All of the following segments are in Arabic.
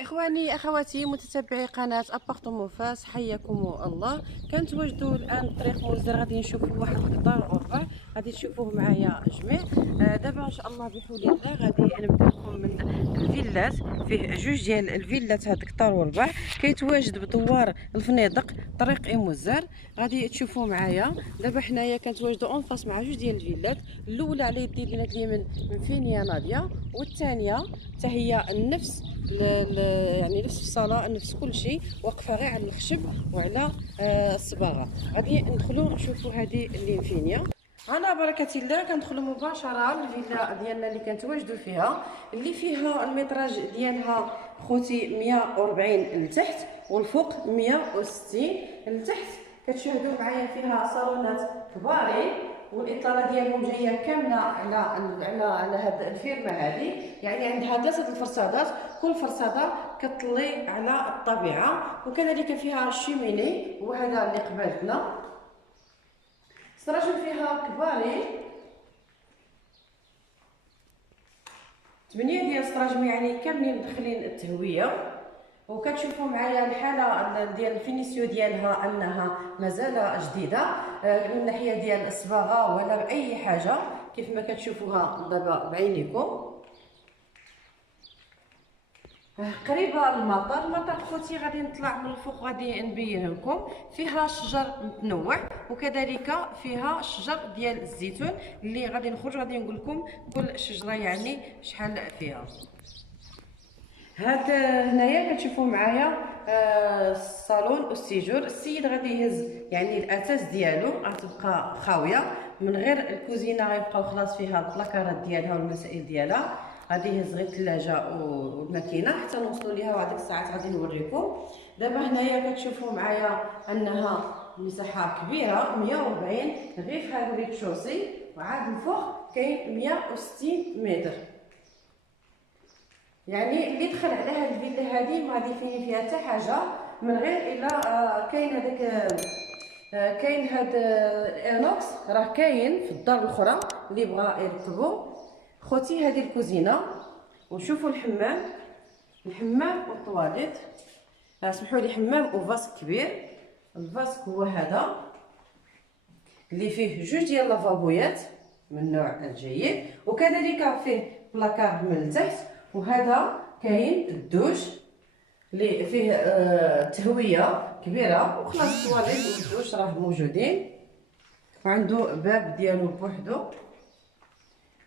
إخواني أخواتي متتبعي قناة أبارتمون فاس، حياكم الله. كنتواجدوا الآن طريق موزر، غادي نشوفوا واحد القطار أربع، غادي تشوفوه معايا جميع. دابا إن شاء الله بحول الله غادي نبدا لكم من الفيلات. فيه جوج ديال الفيلات، هاد القطار وربع كيتواجد بدوار الفنيدق طريق موزر، غادي تشوفوه معايا. دابا حنايا كنتواجدوا اون فاس مع جوج ديال الفيلات، الاولى على يدي اليمين من فين يا ناديه، والثانيه حتى هي نفس يعني نفس الصاله نفس كل شيء، واقفه غير على الخشب وعلى الصباغه. غادي ندخلوا نشوفوا هذه اللي فينيا. على بركه الله كندخلوا مباشره للفيلا ديالنا اللي كنتواجدوا فيها، اللي فيها المتراج ديالها خوتي 140 لتحت والفوق 160 لتحت. كتشاهدوا معايا فيها صالونات كبارين، والاطلاله ديالهم جايه كامله على هاد الفيرما هذه. يعني عندها 3 الفرصادات، كل فرصاده كتطلي على الطبيعه، وكذلك فيها شيميني وهذا اللي قبالتنا. السراجم فيها كبارين، 8 ديال السراجم يعني كاملين مدخلين التهويه. وكتشوفوا معايا الحاله ديال الفينيسيو ديالها انها مازال جديده، من ناحيه ديال الصباغه ولا باي حاجه، كيف ما كتشوفوها دابا بعينيكم. قريبه المطار خوتي، غادي نطلع من الفوق غادي نبين لكم. فيها شجر متنوع، وكذلك فيها شجر ديال الزيتون اللي غادي نخرج غادي نقول لكم كل شجره يعني شحال فيها. هاد هنايا كتشوفوا معايا الصالون والسيجور. السيد غادي يهز يعني الاساس ديالو غتبقى خاويه، من غير الكوزينه غيبقاو خلاص فيها البلاكارات ديالها والمسائل ديالها. غادي يهز غير الثلاجه والماكينه حتى نوصلوا ليها، وهذيك الساعات غادي نوريكم. دابا هنايا كتشوفوا معايا انها مساحه كبيره 140 غير في هذا الريتشوسي، وعاد الفوق كاين 160 متر. يعني اللي دخل على هاد الفيلا هذه ما غادي يفيني فيها حتى حاجه، من غير الا كاين هذاك كاين هاد الانوكس راه كاين في الدار الاخرى اللي بغا يركبوا. خوتي هذه الكوزينه، ونشوفوا الحمام والطواليت. اسمحوا لي، حمام وفاسك كبير. الفاسك هو هذا اللي فيه جوج ديال لافابويات من النوع الجيد، وكذلك فيه بلاكار من التحت. وهذا كاين الدوش اللي فيه تهويه كبيره، وخلاص الطواليت والدوش راه موجودين، وعنده باب ديالو بوحدو.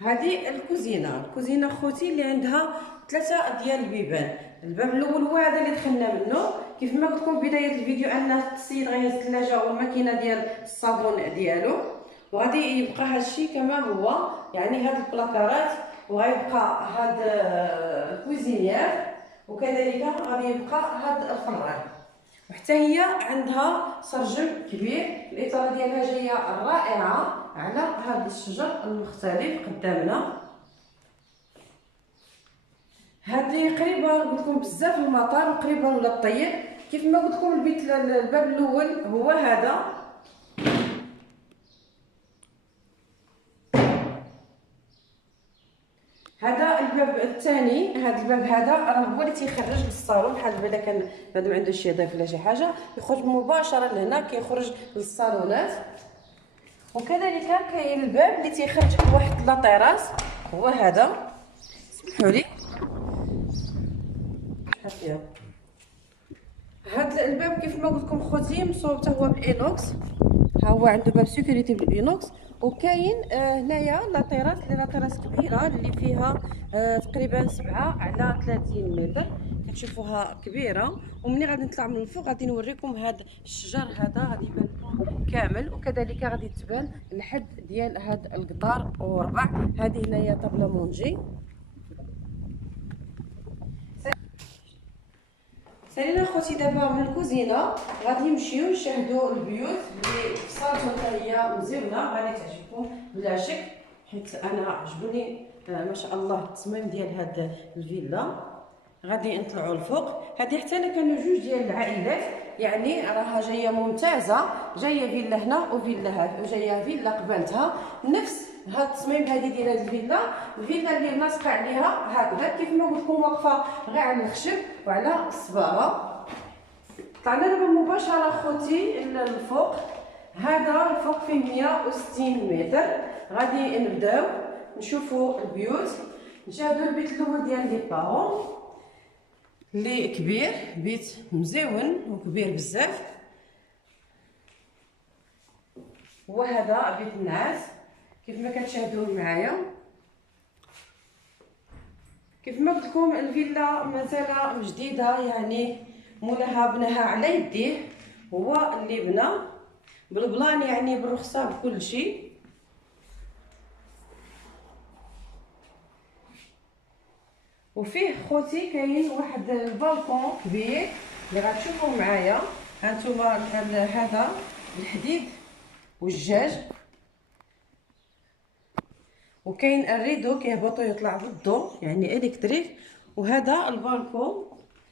هذه الكوزينه خوتي اللي عندها 3 ديال البيبان. الباب الاول هو هذا اللي دخلنا منه، كيف ما قلت لكم في بدايه الفيديو ان السيد غيهز الثلاجه والماكينه ديال الصابون ديالو، وغادي يبقى هذا الشيء كما هو، يعني هاد البلاكارات، وغيبقى هاد الكوزينيير، وكذلك غادي يبقى هاد الفران. وحتى هي عندها سرجم كبير، الاطاله ديالها جايه رائعه على هذا الشجر المختلف قدامنا. هذه قريبه قلت لكم بزاف المطار، وقريبه ولا الطيب. كيف ما قلت لكم الباب الاول هو هذا. هذا الباب الثاني، هذا الباب هذا راه هو اللي تيخرج للصالون، بحال دابا كان بعد ما عنده شي ضيف ولا شي حاجه يخرج مباشره لهنا، كيخرج للصالونات. وكذلك كاين الباب اللي تيخرج لواحد لاطيراس، هو هذا. سمحوا لي، شحال فيها هذا الباب كيف ما قلت لكم خوتي مصوب حتى هو بالانوكس. ها هو عنده باب سيكوريتي بالانوكس. وكاين هنايا لاطيراس كبيره اللي فيها تقريبا 7 على 30 متر، كتشوفوها كبيره. ومني غادي نطلع من الفوق غادي نوريكم هذا الشجر هذا غادي يبان لكم كامل، وكذلك غادي تبان الحد ديال هذا القطار وربع. هذه هنايا طابله مونجي. سالينا خوتي دابا من الكوزينه غادي نمشيو نشاهدوا البيوت اللي في صالتهم حتى هي مزيونه، غادي تعجبكم بلا شك، حيت انا عجبني ما شاء الله التصميم ديال هاد الفيلا. غادي نطلعوا الفوق. هذه حتى انا كانوا جوج ديال العائلات، يعني راها جايه ممتازه، جايه فيلا هنا وفيلا هنا، وجايه فيلا قبالتها نفس هاد التصميم هادي ديال هاد الفيلا اللي لاصقه عليها هكذا كيف ما قلت لكم، واقفه غير على الخشب وعلى الصباغه. طلعنا دابا مباشره خوتي للفوق. هذا الفوق فيه 160 متر. غادي نبداو نشوفوا البيوت، نشاهدوا البيت الاول ديال لي بارون اللي كبير، بيت مزيون وكبير بزاف. وهذا بيت النعاس كيف ما كتشاهدوا معايا. كيف ما قلت لكم الفيلا مازال جديده، يعني مولاها بناها على يديه، هو اللي بنى بالبلان، يعني بالرخصه بكل شيء. وفيه خوتي كاين واحد البالكون كبير اللي غتشوفوا معايا. هانتوما هذا الحديد والجاج، وكاين الريدو كيهبطو يطلع بالضو يعني الكتريك. وهذا البالكون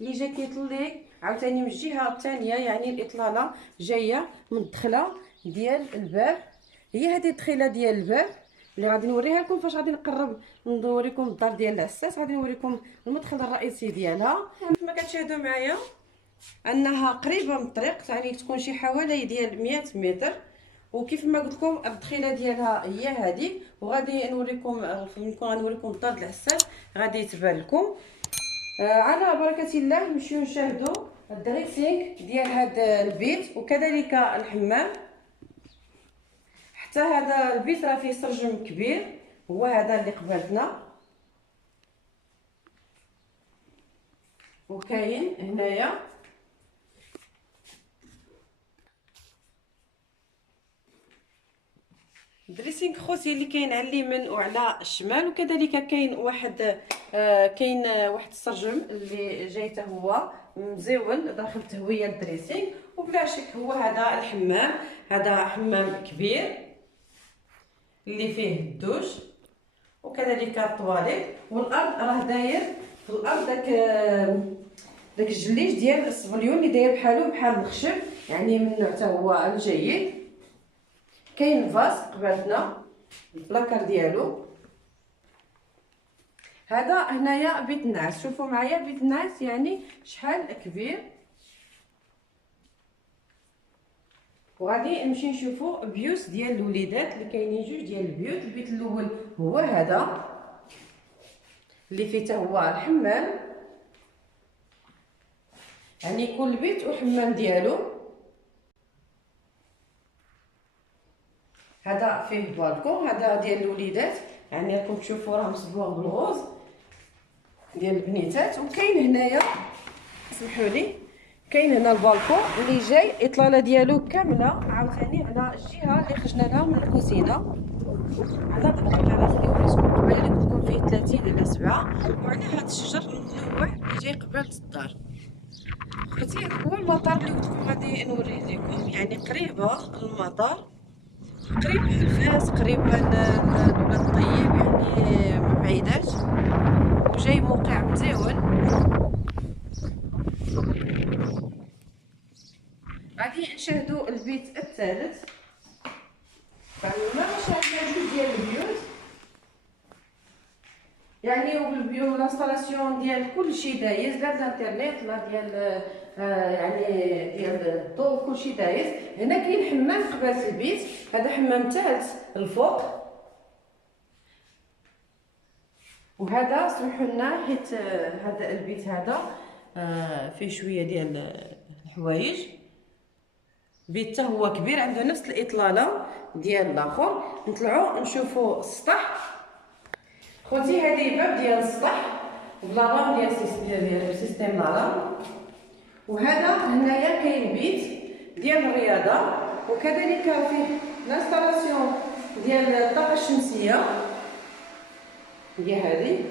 اللي جا كيطل عاوتاني من الجهه الثانيه، يعني الاطلاله جايه من الدخله ديال الباب. هي هذه الدخيله ديال الباب اللي غادي نوريها لكم. فاش غادي نقرب نوريكم الدار ديال العساس، غادي نوريكم المدخل الرئيسي ديالها. كما كتشاهدوا معايا انها قريبه من الطريق، يعني تكون شي حوالي ديال 100 متر. وكيف ما قلت لكم الدخيله ديالها هي هذه، وغادي نوريكم غنوريكم الدار ديال العساس غادي تبان لكم. على بركه الله نمشيو نشاهدوا الدريسينغ ديال هذا البيت وكذلك الحمام. حتى هذا البيت راه فيه سرجم كبير، هو هذا اللي قبالتنا. وكاين هنايا دريسينغ خوتي اللي كاين على اليمين وعلى الشمال، وكذلك كاين واحد السرجم اللي جاي حتى هو مزيون داخل تهويه الدريسينغ. وبلا شك هو هذا الحمام، هذا حمام كبير اللي فيه الدوش وكذلك الطواليت. والارض راه داير في الارض داك الجليج ديال الصبليون اللي داير بحال الخشب، يعني من نوع حتى هو الجيد. كاين فاز قبالتنا البلاكار ديالو. هذا هنايا بيت النعاس، شوفوا معايا بيت النعاس يعني شحال كبير. وغادي نمشي نشوفوا بيوت ديال الوليدات اللي كاينين جوج ديال البيوت. البيت الاول هو هذا اللي فيه حتى هو الحمام، يعني كل بيت وحمام ديالو. هذا فيه بالكون، هذا ديال الوليدات، يعني راكم تشوفوا راه مصبوغ بالغوز ديال البنيتات. وكاين هنايا سمحوا لي، كاين هنا البالكون اللي جاي اطلاله ديالو كامله عاوتاني على الجهه اللي خرجنا لها من الكوزينه. على دقيقه راه خليو راسكم قبيله اللي قلت لكم فيه 30 على 7، وعلى هذا الشجر المنوع اللي جاي قبالة الدار. خوتي هو المطار اللي قلت لكم غادي نوريه لكم، يعني قريبه المطار، قريب الفاس، قريبه لبلاد الطيب، يعني ما بعيداش وجاي موقع مزيون. غادي نشاهدوا البيت الثالث. بعد ما شاهدنا جوج ديال البيوت، يعني وبالبيو لانستالاسيون ديال كلشي دايز، لا الانترنيت لا ديال يعني ديال الضوء، كلشي دايز. هنا كاين حمام قبالة البيت، هذا حمام ثالث الفوق. وهذا سمحوا لنا حيت هذا البيت هذا فيه شويه ديال الحوايج. بيت حتى هو كبير، عنده نفس الاطلاله ديال الاخر. نطلعوا نشوفوا السطح. خوتي هذه باب ديال السطح بلارام ديال سيستيم لارام. وهذا هنايا كاين بيت ديال الرياضه، وكذلك فيه لانستالاسيون ديال الطاقه الشمسيه هي هذه.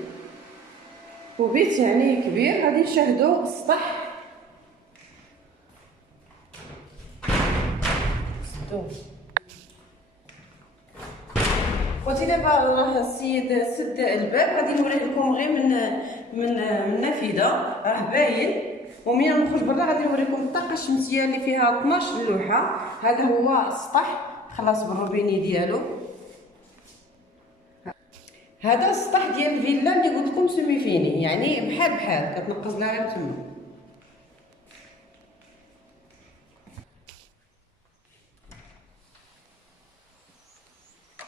وبيت يعني كبير. غادي نشاهدوا السطح. خوتي دابا راه السيد سد الباب، غادي نوريه لكم غير من النافذه راه باين. ومن نخرج برا غادي نوريكم الطاقه الشمسيه اللي فيها 12 لوحه. هذا هو السطح خلاص بالروبيني ديالو. هذا السطح ديال الفيلا اللي قلت لكم سيمي فيني، يعني بحال بحال كتنقز لها غير تما.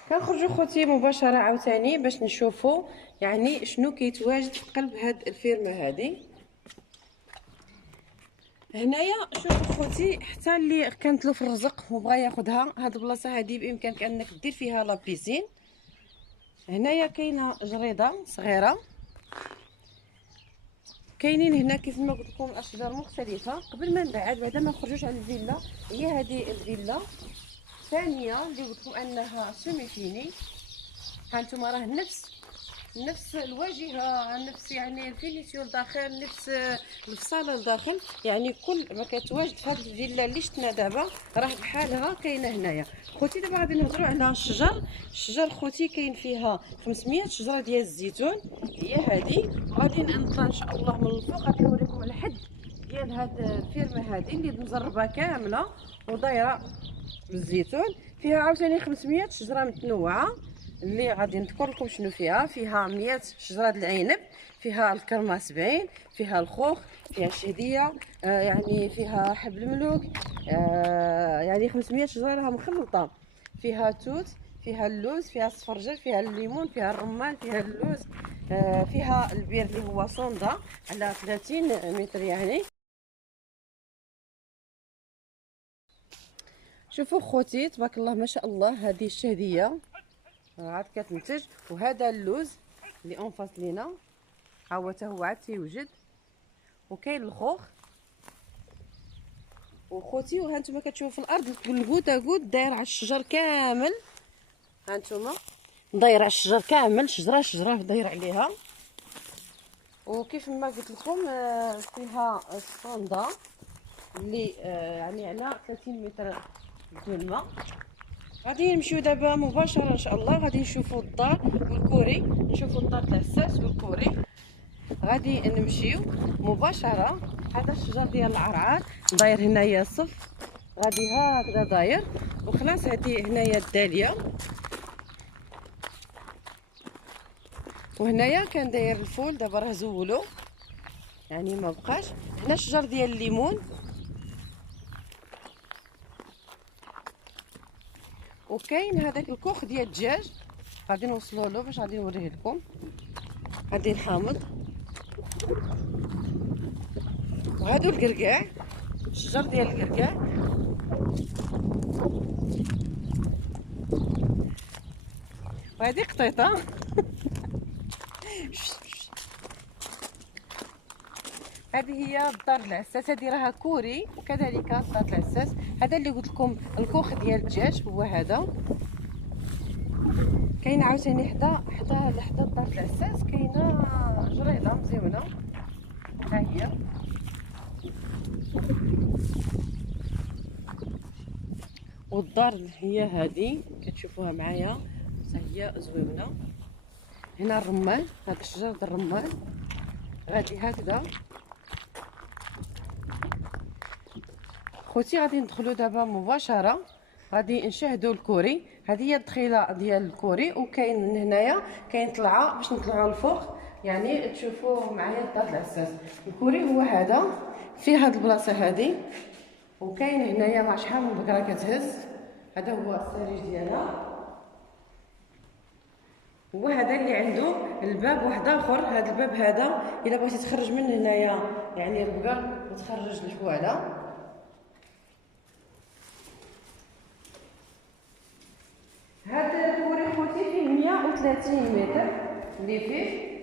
كنخرجوا خوتي مباشره عاوتاني باش نشوفوا يعني شنو كيتواجد في قلب هاد الفيرما هذه. هنايا شوفوا خوتي، حتى اللي كانت له في الرزق وبغى ياخذها، هاد البلاصه هذه بامكانك انك دير فيها لا بيسين. هنايا كاينه جريده صغيره، كاينين هنا كيف ما قلت لكم اشجار مختلفه. قبل ما نبعد بعدا ما نخرجوش على الفيلا، هي هذه الفيلا الثانيه اللي قلت لكم انها سيمي فيني. ها انتم راه نفس الواجهه، نفس يعني الفينيسيون الداخل، نفس الفصاله الداخل، يعني كل ما كتواجد في هذه الفيلا اللي شفنا دابا راه بحالها كاينه هنايا. خوتي دابا غادي نهضروا على الشجر خوتي كاين فيها 500 شجره ديال الزيتون، هي هذه. وغادي نطلع ان شاء الله من الفوق غادي نوريكم الحد ديال هاد الفيرما هذه اللي مزربه كامله ودايره بالزيتون. فيها عاوتاني 500 شجره متنوعه اللي غادي نذكر لكم شنو فيها 100 شجره د العنب، فيها الكرمه 70، فيها الخوخ، فيها الشهديه، يعني فيها حب الملوك، يعني 500 شجره راها مخلطه. فيها توت، فيها اللوز، فيها السفرجل، فيها الليمون، فيها الرمان، فيها اللوز، فيها البير اللي هو صوندا على 30 متر يعني. شوفوا خوتي تبارك الله ما شاء الله، هذه الشهديه عاد كتنتج، وهذا اللوز اللي اونفاس لينا ها هو حتى هو عاد تيوجد، وكاين الخوخ. وخوتي وها نتوما كتشوفوا في الارض الكود داير على الشجر كامل، ها نتوما داير على الشجر كامل، شجره داير عليها. وكيف ما قلت لكم فيها الصوندا اللي يعني على 30 متر بدون الماء. غادي نمشيو دابا مباشره ان شاء الله، غادي نشوفوا الدار والكوري، نشوفوا الدار العساس والكوري. غادي نمشيو مباشره. هذا الشجر ديال العرعار داير هنايا صف، غادي هكذا داير وخلاص. هذه هنايا الداليه، وهنايا كان داير الفول دابا راه زولو يعني ما بقاش. هنا الشجر ديال الليمون، وكاين هذاك الكوخ ديال الدجاج غادي نوصلوا له باش غادي نوريه لكم. غادي نحامض، وهادو الكركاع، الشجر ديال الكركاع. وهذه قطيطه هذه هي الدار العساس، هذه راها كوري وكذلك الدار العساس. هذا اللي قلت لكم الكوخ ديال الدجاج هو هذا. كاين عاوتاني حدا الدار العساس كاينه جريده مزيونه، ها هي. والدار هي هذه كتشوفوها معايا، هي زويونه. هنا الرمان، هذا الشجر ديال الرمان غادي هكذا. خوتي غادي ندخلوا دابا مباشره، غادي نشاهدوا الكوري. هذه هي الدخيله ديال الكوري، وكاين من هنايا كاين طلعه باش نطلعوا الفوق يعني تشوفوا معايا الدار العساس. الكوري هو هذا في هذه البلاصه هذه، وكاين هنايا مع شحال من بقره كتهز. هذا هو السريج ديالها، وهذا اللي عنده الباب واحد اخر. هذا الباب هذا الا بغيتي تخرج من هنايا يعني البقر وتخرج الحواله. هذا الكوري خوتي فيه 130 متر اللي فيه.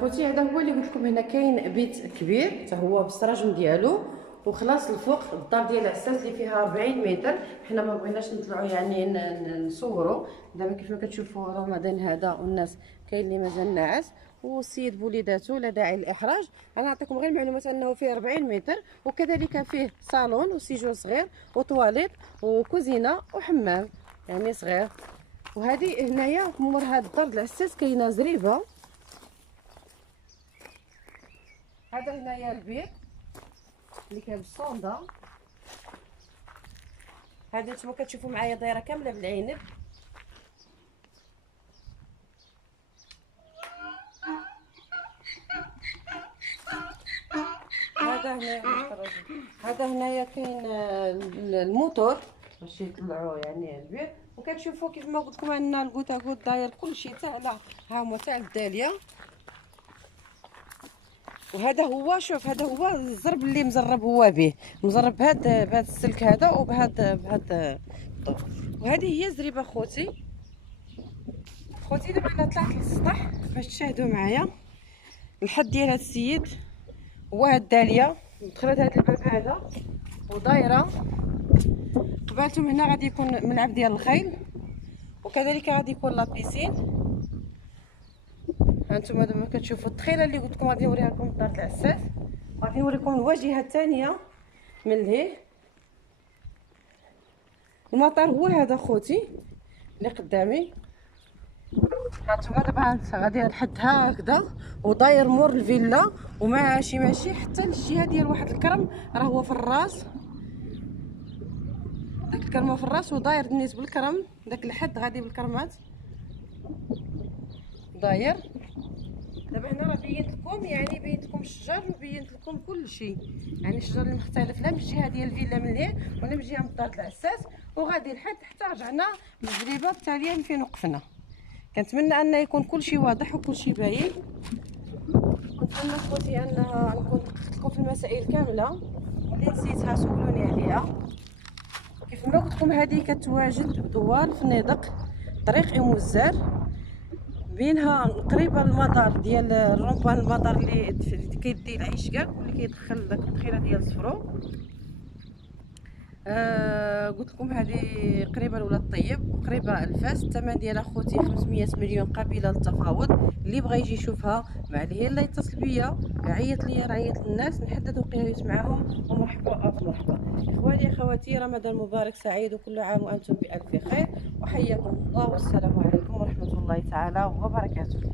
خوتي هذا هو اللي قلت لكم، هنا كاين بيت كبير حتى هو بالسراجم ديالو، وخلاص الفوق الدار ديال العساس اللي فيها 40 متر. حنا ما بغيناش نطلعوا يعني نصوروا. دابا كيف ما كتشوفوا رمضان هذا والناس كاين اللي مازال ناعس، والسيد بوليداتو لا داعي للاحراج. انا نعطيكم غير المعلومات انه فيه 40 متر، وكذلك فيه صالون وسيجور صغير وطواليت وكوزينه وحمام يعني صغير. وهذه هنايا مور هاد الدار العساس كاينه زريبه. هذا هنايا البيت اللي كان بالصوندا. هذه نتوما كتشوفوا معايا دايره كامله بالعنب. هذا هنا هذا هنايا كاين الموتور باش يطلعوا يعني البير. وكتشوفوا كيف ما قلت لكم عندنا الكوتا داير كلشي تاع ها هما تاع الداليه. وهذا هو شوف هذا هو الزرب اللي مزرب هو به، مزرب بهذا السلك هذا وبهذا الضوء. وهذه هي زريبه خوتي. دابا انا طلعت للسطح باش تشاهدوا معايا الحد ديال هذا السيد. هو هاد الداليه دخلت هذا الباب هذا ودايره. قبالتهم هنا غادي يكون ملعب ديال الخيل، وكذلك غادي يكون لابيسين. هانتوما دابا كتشوفوا التخيله اللي قلت لكم غادي نوريها لكم في دار العساس. غادي نوريكم الواجهه الثانيه من لهيه. المطار هو هذا خوتي اللي قدامي. هانتوما دابا غادي لحد هكذا وداير مور الفيلا ماشي حتى للجهه ديال واحد الكرم راه هو في الراس. داك الكرمه في الراس وداير بالنسبه للكرم داك الحد غادي بالكرمات داير. دابا هنا راه بينت لكم يعني بينت لكم الشجر وبينت لكم كل شيء، يعني الشجر اللي مختلف لا من الجهه ديال الفيلا من لهيه ولا من جهه دار العساس. وغادي لحد حتى رجعنا للزريبه التاليه من فين وقفنا. كنتمنى ان يكون كل شيء واضح وكل شيء باين. كنتمنى خوتي انها نكون دققت لكم في المسائل كامله، واللي نسيتها سولوني عليها. كيف ما قلت لكم هذه كتواجد بدوار في النيدق طريق اموزار، بينها قريبه المطار ديال الرومبان المطار اللي كيدي العيش كاع واللي كيدخل داك الدخيله ديال الصفرو. قلت لكم هذه قريبه لولاد الطيب وقريبه الفاس. الثمن ديالها خوتي 500 مليون قابله للتفاوض. اللي بغى يجي يشوفها ما عليه الا يتصل بيا، عيط ليا عيط للناس نحدد وقيت معاهم. ومرحبا مرحبا. اخواني اخواتي، رمضان مبارك سعيد وكل عام وانتم بالف خير، وحياكم الله والسلام عليكم ورحمه الله تعالى وبركاته.